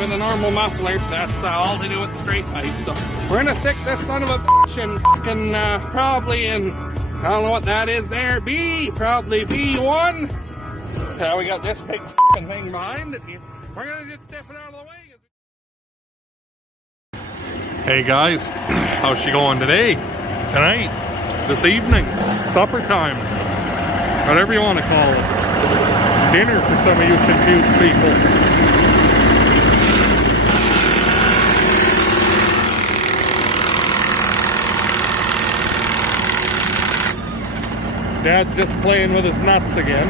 with a normal muffler. That's all to do with the straight pipe. So we're gonna stick this son of a bitch in fucking probably in, I don't know what that is there, probably B1. We got this big fucking thing behind it. We're gonna just step it out of the way. Hey guys, how's she going today? Tonight? This evening? Supper time? Whatever you want to call it. Dinner for some of you confused people. Dad's just playing with his nuts again.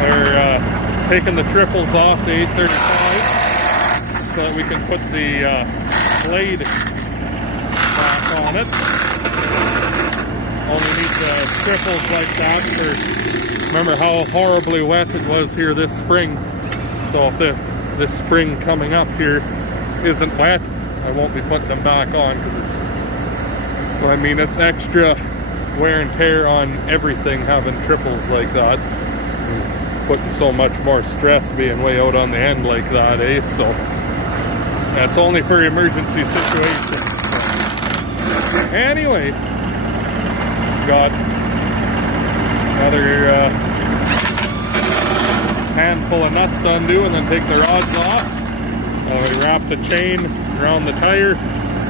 They're taking the triples off the 835 so that we can put the blade back on it. Only need the triples like that for, remember how horribly wet it was here this spring. So if this spring coming up here isn't wet, I won't be putting them back on because it's, well, I mean, it's extra wear and tear on everything having triples like that. Putting so much more stress being way out on the end like that, eh? So that's only for emergency situations. So, anyway, got another handful of nuts to undo and then take the rods off. We wrap the chain around the tire,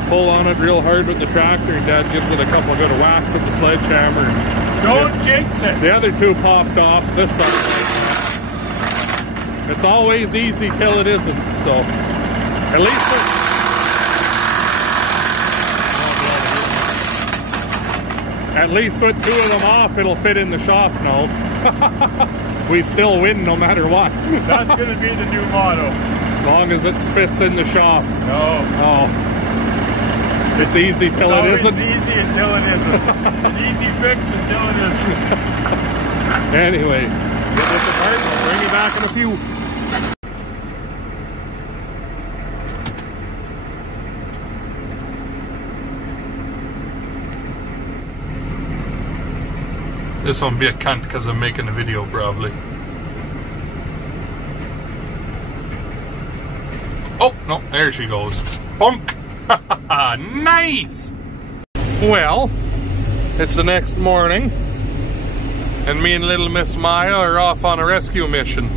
pull on it real hard with the tractor, and Dad gives it a couple of good whacks with the sledgehammer. Don't jinx it! The other two popped off this side. It's always easy till it isn't, so at least with two of them off, it'll fit in the shop now. We still win no matter what. That's gonna be the new motto. As long as it fits in the shop. No. Oh. It's easy till it isn't. It's easy until it isn't. An easy fix until it isn't. Anyway, get this apart. I'll bring you back in a few. This won't be a cunt because I'm making a video probably. Oh, no, there she goes. Bunk! Nice! Well, it's the next morning, and me and little Miss Maya are off on a rescue mission.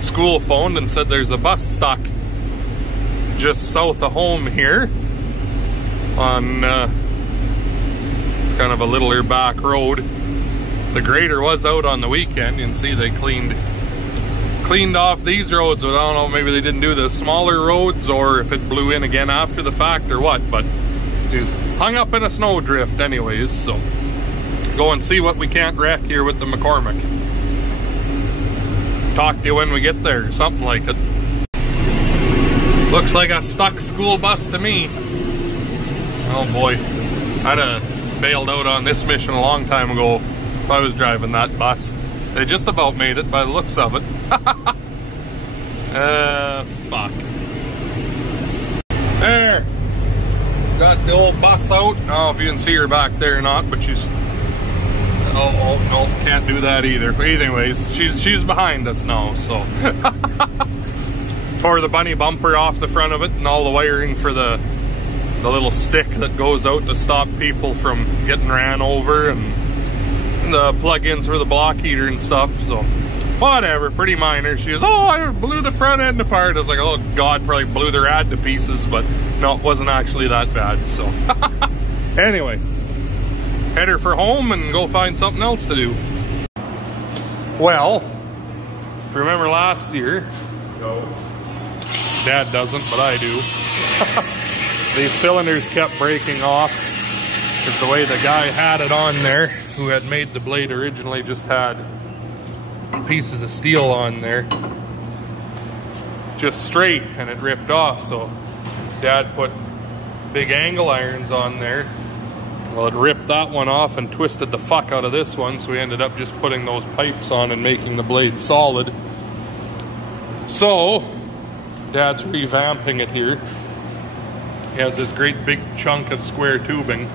School phoned and said there's a bus stuck just south of home here on kind of a littler back road. The grader was out on the weekend. You can see they cleaned off these roads, but I don't know, maybe they didn't do the smaller roads or if it blew in again after the fact or what, but she's hung up in a snowdrift anyways, so go and see what we can't wreck here with the McCormick. Talk to you when we get there, something like it. Looks like a stuck school bus to me. Oh boy, I'd have bailed out on this mission a long time ago if I was driving that bus. They just about made it by the looks of it. Fuck. There. Got the old bus out. I don't know if you can see her back there or not, but she's... Oh, no, can't do that either. But anyways, she's behind us now, so... Tore the bunny bumper off the front of it and all the wiring for the little stick that goes out to stop people from getting ran over, and the plug-ins for the block heater and stuff, so whatever, pretty minor. She goes, oh, I blew the front end apart. I was like, oh god, probably blew the rad to pieces, but no, it wasn't actually that bad, so anyway, head her for home and go find something else to do. Well, if you remember last year, No. Dad doesn't, but I do. These cylinders kept breaking off because the way the guy had it on there, who had made the blade originally, just had pieces of steel on there, just straight, and it ripped off. So Dad put big angle irons on there. Well, it ripped that one off and twisted the fuck out of this one, so we ended up just putting those pipes on and making the blade solid. So Dad's revamping it here. He has this great big chunk of square tubing.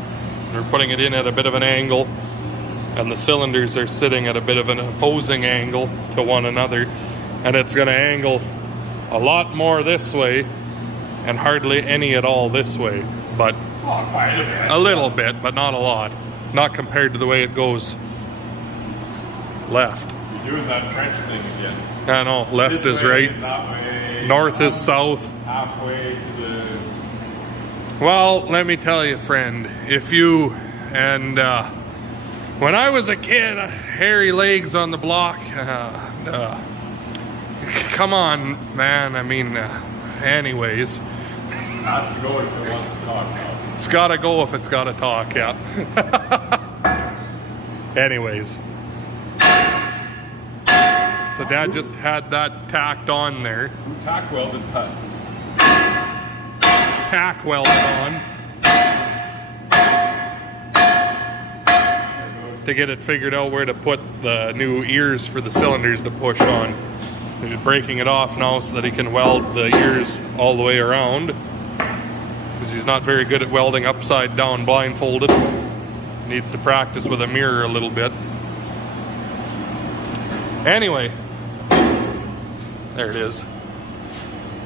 We're putting it in at a bit of an angle, and the cylinders are sitting at a bit of an opposing angle to one another, and it's going to angle a lot more this way and hardly any at all this way, but a little bit, but not a lot, not compared to the way it goes left. You're doing that French thing again. I know, left is right, that way, north is south. halfway to the... Well, let me tell you, friend, if you, and when I was a kid, hairy legs on the block, come on, man, I mean, anyways. Has to go if it wants to talk now. It's gotta go if it's gotta talk, yeah. Anyways. So Dad just had that tacked on there. Who tack welded that? Tack welded on. To get it figured out where to put the new ears for the cylinders to push on. He's just breaking it off now so that he can weld the ears all the way around. Because he's not very good at welding upside down blindfolded. Needs to practice with a mirror a little bit. Anyway, there it is.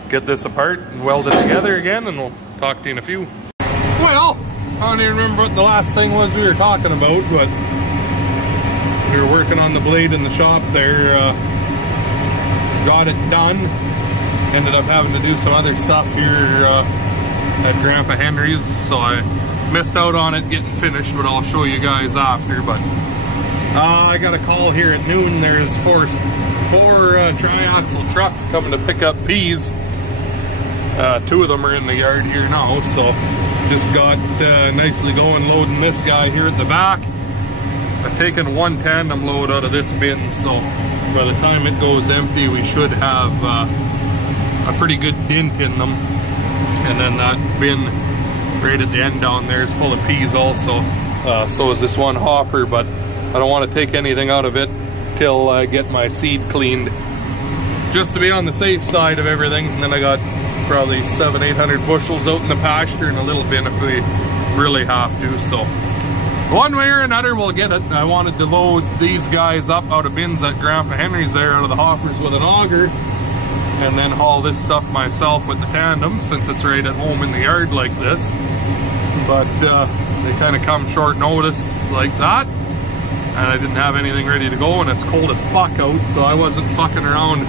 Get this apart and weld it together again, and we'll talk to you in a few. Well, I don't even remember what the last thing was we were talking about, but we were working on the blade in the shop there. Got it done. Ended up having to do some other stuff here at Grandpa Henry's, so I missed out on it getting finished, but I'll show you guys after. But I got a call here at noon. There's four triaxle trucks coming to pick up peas. Two of them are in the yard here now, so just got nicely going loading this guy here at the back. I've taken one tandem load out of this bin, so by the time it goes empty, we should have a pretty good dent in them. And then that bin right at the end down there is full of peas also. So is this one hopper, but I don't want to take anything out of it till I get my seed cleaned, just to be on the safe side of everything. And then I got probably 700-800 bushels out in the pasture and a little bin if we really have to. So one way or another, we'll get it. I wanted to load these guys up out of bins at Grandpa Henry's there, out of the hoppers with an auger, and then haul this stuff myself with the tandem, since it's right at home in the yard like this. But they kind of come short notice like that, and I didn't have anything ready to go, and it's cold as fuck out, so I wasn't fucking around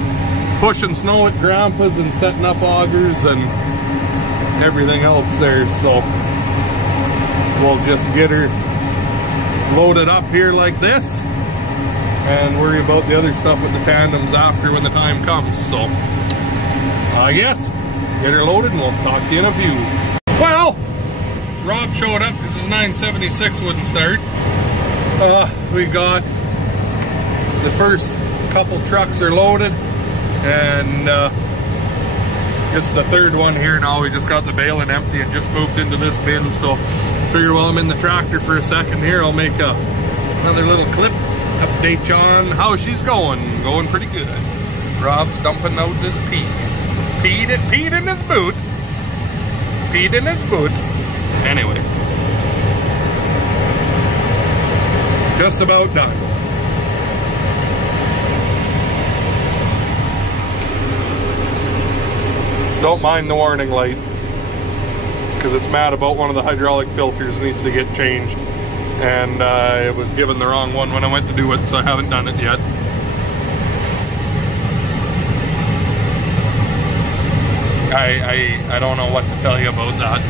pushing snow at Grandpa's and setting up augers and everything else there. So we'll just get her loaded up here like this and worry about the other stuff with the tandems after when the time comes. So I guess get her loaded and we'll talk to you in a few. Well, Rob showed up. This is 976 wouldn't start. We got the first couple trucks are loaded, and it's the third one here now. We just got the baling empty and just moved into this bin, so figure while I'm in the tractor for a second here, I'll make another little clip, update you on how she's going. Going pretty good. Rob's dumping out his peas. Peed in his boot. Peed in his boot. Anyway. Just about done. Don't mind the warning light. It's because it's mad about one of the hydraulic filters needs to get changed. And I was given the wrong one when I went to do it, so I haven't done it yet. I don't know what to tell you about that.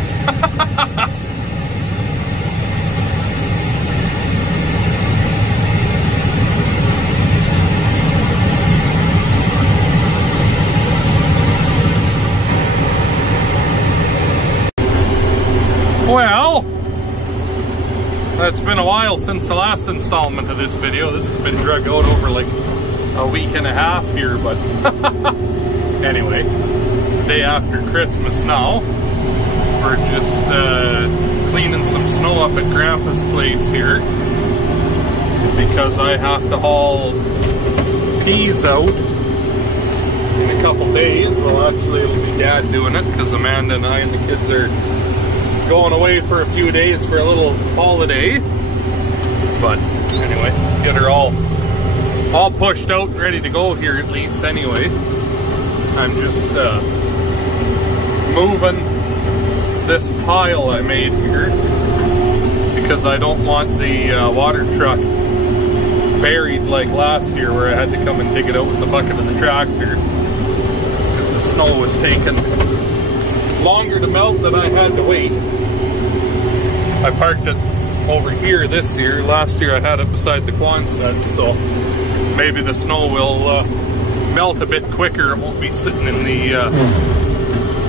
Well, it's been a while since the last installment of this video. This has been dragged out over like a week and a half here, but anyway, it's the day after Christmas now. We're just cleaning some snow up at Grandpa's place here because I have to haul peas out in a couple days. Well, actually it'll be Dad doing it because Amanda and I and the kids are going away for a few days for a little holiday. But anyway, get her all pushed out and ready to go here at least anyway. I'm just moving this pile I made here because I don't want the water truck buried like last year where I had to come and dig it out with the bucket of the tractor because the snow was taking longer to melt than I had to wait. I parked it over here this year. Last year I had it beside the Quonset, so maybe the snow will melt a bit quicker. It won't be sitting in the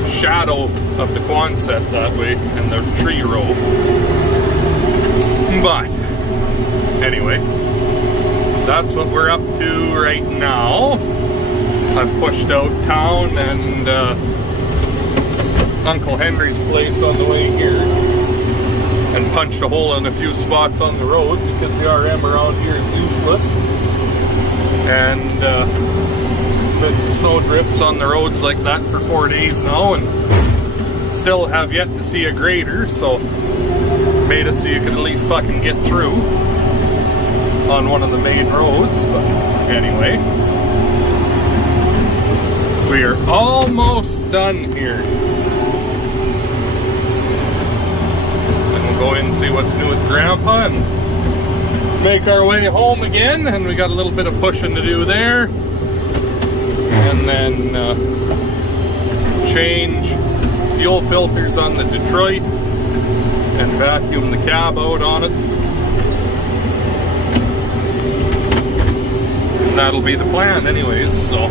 shadow of the Quonset that way in the tree row. But anyway, that's what we're up to right now. I've pushed out Town and Uncle Henry's place on the way here, and punched a hole in a few spots on the road because the RM around here is useless. And the snow drifts on the roads like that for 4 days now, and still have yet to see a grader, so made it so you could at least fucking get through on one of the main roads. But anyway, we are almost done here. Go in and see what's new with Grandpa and make our way home again. And we got a little bit of pushing to do there, and then change fuel filters on the Detroit and vacuum the cab out on it, and that'll be the plan anyways. So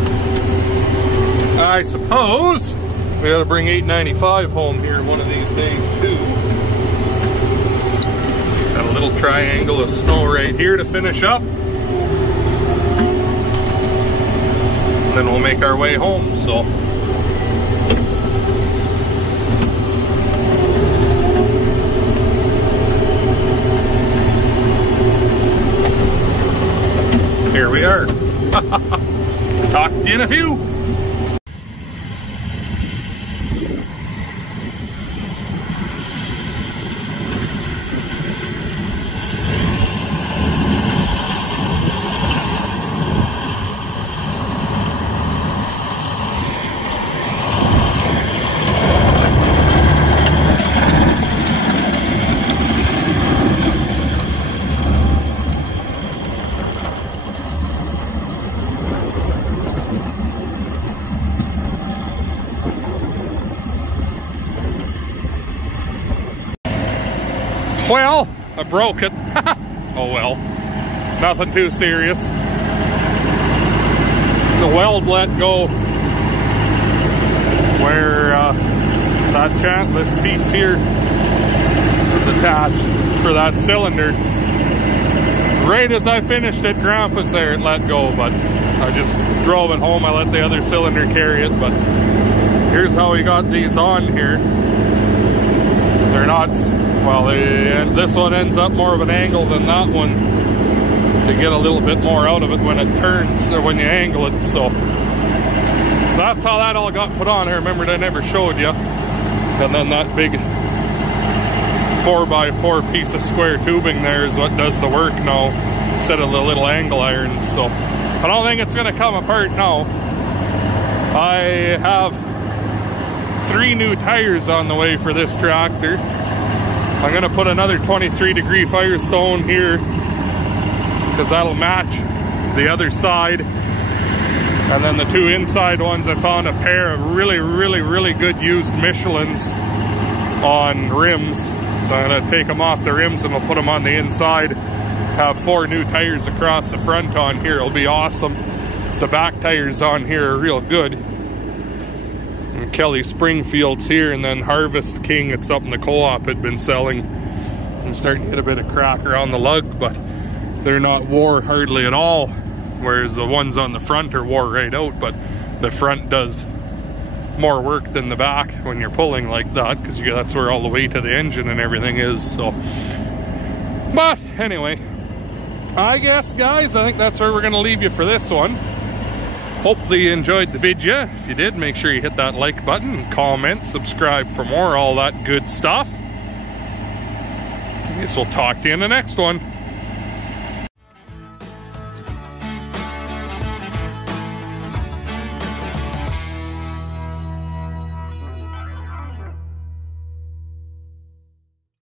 I suppose we gotta bring 895 home here one of these days too. Got a little triangle of snow right here to finish up. And then we'll make our way home, so. Here we are. Talk to you in a few. Well, I broke it. Oh well, nothing too serious. The weld let go where this piece here is attached for that cylinder. Right as I finished it, Grandpa's there, it let go, but I just drove it home. I let the other cylinder carry it, but here's how we got these on here. They're not, well, this one ends up more of an angle than that one to get a little bit more out of it when it turns, or when you angle it. So that's how that all got put on. I remembered I never showed you. And then that big 4x4 piece of square tubing there is what does the work now, instead of the little angle irons. So I don't think it's going to come apart now. I have 3 new tires on the way for this tractor. I'm going to put another 23-degree Firestone here because that'll match the other side. And then the 2 inside ones, I found a pair of really good used Michelins on rims. So I'm going to take them off the rims and we'll put them on the inside. Have 4 new tires across the front on here. It'll be awesome. So the back tires on here are real good. And Kelly Springfield's here, and then Harvest King. It's something the co-op had been selling. I'm starting to get a bit of crack around the lug, but they're not wore hardly at all. Whereas the ones on the front are wore right out, but the front does more work than the back when you're pulling like that, because that's where all the weight of the engine and everything is. So, but anyway, I guess, guys, I think that's where we're going to leave you for this one. Hopefully you enjoyed the video. If you did, make sure you hit that like button, comment, subscribe for more, all that good stuff. I guess we'll talk to you in the next one.